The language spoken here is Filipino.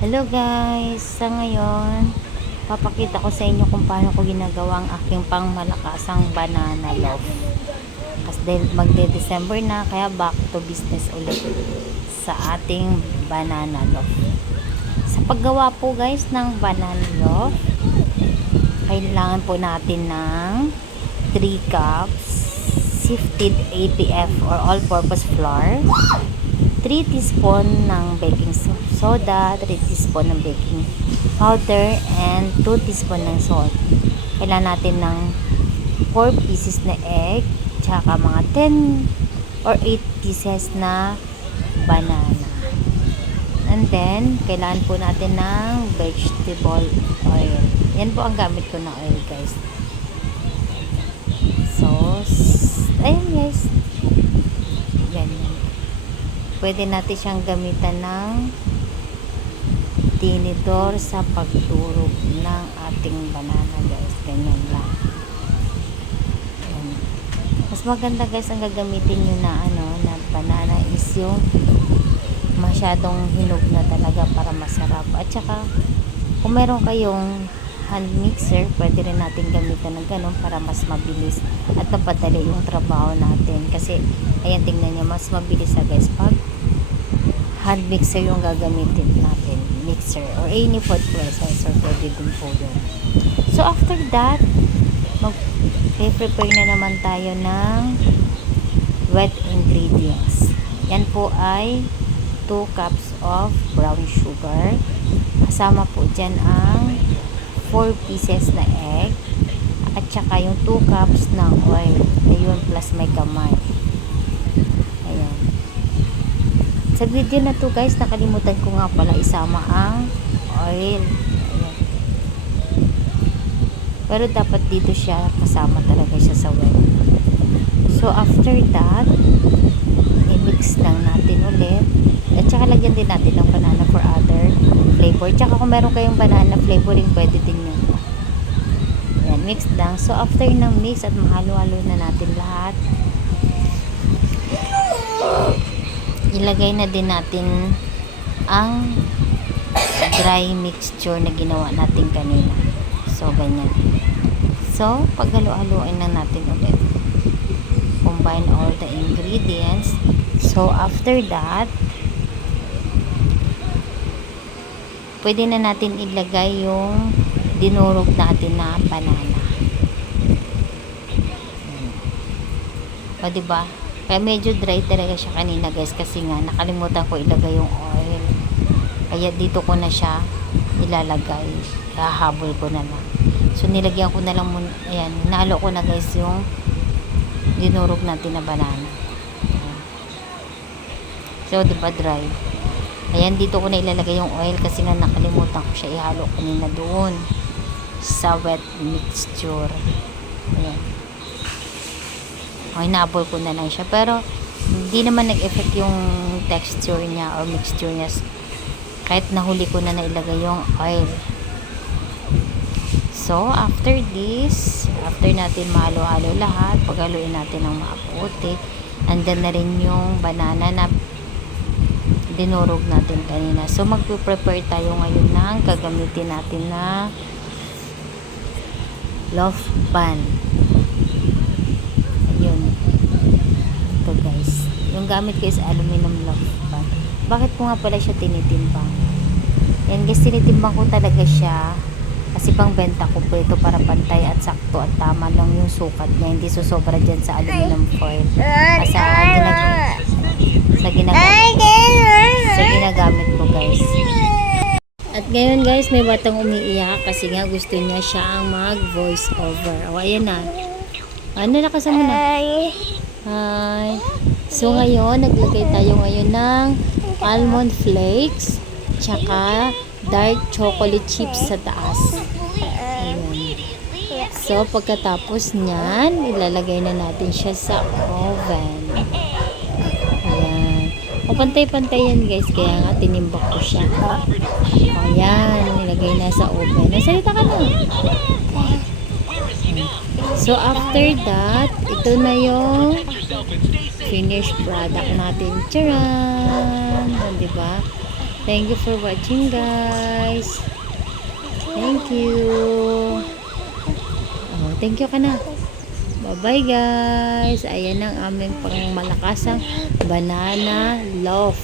Hello guys, sa ngayon papakita ko sa inyo kung paano ko ginagawa ang aking pangmalakasang banana loaf. Kasi dahil magde-December na, kaya back to business ulit sa ating banana loaf. Sa paggawa po guys ng banana loaf, kailangan po natin ng 3 cups sifted APF or all-purpose flour, 3 teaspoon ng baking soda, 3 teaspoon ng baking powder, and 2 teaspoon ng salt. Kailangan natin ng 4 pieces na egg, tsaka mga 10 or 8 pieces na banana. And then, kailangan po natin ng vegetable oil. Yan po ang gamit ko na oil guys. So, ayun guys. Ganyan. Pwede natin siyang gamitan ng tinidor sa pagturog ng ating banana guys. Ganyan lang. Ayan. Mas maganda guys ang gagamitin nyo na na banana is yung masyadong hinog na talaga para masarap. At saka kung meron kayong hand mixer, pwede rin natin gamitan ng ganun para mas mabilis at napadali yung trabaho natin. Kasi ayan, tingnan nyo, mas mabilis na guys pag hand mixer yung gagamitin natin, mixer or any food processor, pwede din po yun. So after that, mag-prepare na naman tayo ng wet ingredients. Yan po ay 2 cups of brown sugar, kasama po dyan ang 4 pieces na egg, at saka yung 2 cups ng oil, ayun, plus may kamay. Ayan. Sa video na to guys, nakalimutan ko nga pala isama ang oil. Ayan. Pero dapat dito siya kasama talaga siya sa wet. So after that, i-mix lang natin ulit. At saka lagyan din natin ng banana for other flavor. Tsaka kung meron kayong banana flavoring, pwede din yun. Ayan, mix lang. So after ng mix at mahalo-halo na natin lahat, ilagay na din natin ang dry mixture na ginawa natin kanina. So ganyan. So paghalo-haloin na natin ulit. Combine all the ingredients. So after that, pwede na natin ilagay yung dinurog natin na banana. O diba? Kaya medyo dry talaga siya kanina guys, kasi nga nakalimutan ko ilagay yung oil. Kaya dito ko na siya ilalagay. Hahabol ko na lang. So nilagyan ko na lang muna, ayan, nalo ko na guys yung dinurog natin na banana. Ayan. So diba dry? Ayan, dito ko na ilalagay yung oil kasi nga nakalimutan ko siya ihalo kanina doon sa wet mixture. Ayan. Okay, nabol ko na lang siya. Pero, hindi naman nag-effect yung texture niya or mixture niya. Kahit nahuli ko na nailagay yung oil. So, after this, after natin mahalo-halo lahat, paghaluin natin ng maputi, andyan na rin yung banana na dinurog natin kanina. So magpe-prepare tayo ngayon ng gagamitin natin na loaf pan. Ayun. Ito guys. Yung gamit ko is aluminum loaf pan. Bakit ko nga pala siya tinitimbang? Yan guys, tinitimbang ko talaga siya kasi pang benta ko po ito para pantay at sakto at tama lang yung sukat niya. Hindi susobra dyan sa aluminum foil. Kasi sa ginagamit ko guys. At ngayon guys, may batang umiiyak kasi nga gusto niya siya ang mag voice over. O ayan na. Ano, nakasama na? Hi. So ngayon, naglagay tayo ngayon ng almond flakes tsaka dark chocolate chips sa taas. Ayan. So pagkatapos niyan, ilalagay na natin siya sa oven. O, pantay-pantay yan guys, kaya nga tinimbak ko siya. O, yan, nilagay na sa oven. Nasalita ka na. So after that, ito na yung finished product natin. Charan! Diba? Thank you for watching, guys. Thank you. Oh, thank you ka na. Bye-bye, guys. Ayan ang aming pangmalakasang banana loaf.